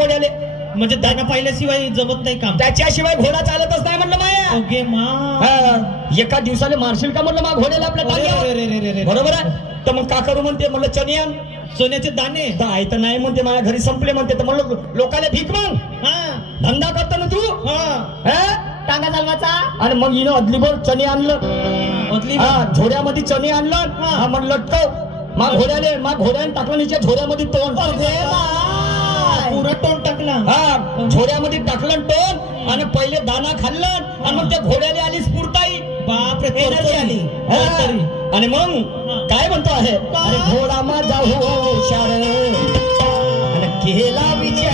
घोड्याले म्हणजे दाना पाहिल्याशिवाय जमत नाही काम. त्याच्याशिवाय घोडा चालतच नाही म्हणलं माया. ओके मा एका दिवसाला मारशील का म्हणलं मा घोड्याला आपल्या टांग्यावर? बरोबर आहे. तर मग का करू म्हणते म्हणलं चनियान सोन्याचे दाणे. तर तर नाही म्हणते माझ्या घरी संपले म्हणते. तर म्हणलं लोकाला भीक मग हा धंदा करतो ना तू हा टांगा चालवाचा. आणि मग हिनं अदलीभर चणे आणलं. अदली झोड्यामध्ये चणे आणलं. हा मग लटकव मा घोड्याले मा घोड्याने टाकलं निच्या झोड्यामध्ये तोंड. पुरं तोंड टाकला. हा झोड्यामध्ये टाकलं तोंड आणि पहिले दाना खाल्लं आणि मग त्या घोड्याने आली स्फूर्ताई. बाप रे एनर्जी आली. आणि मग काय म्हणतो आहे अरे घोडा माझा हुशार आणि केला विचार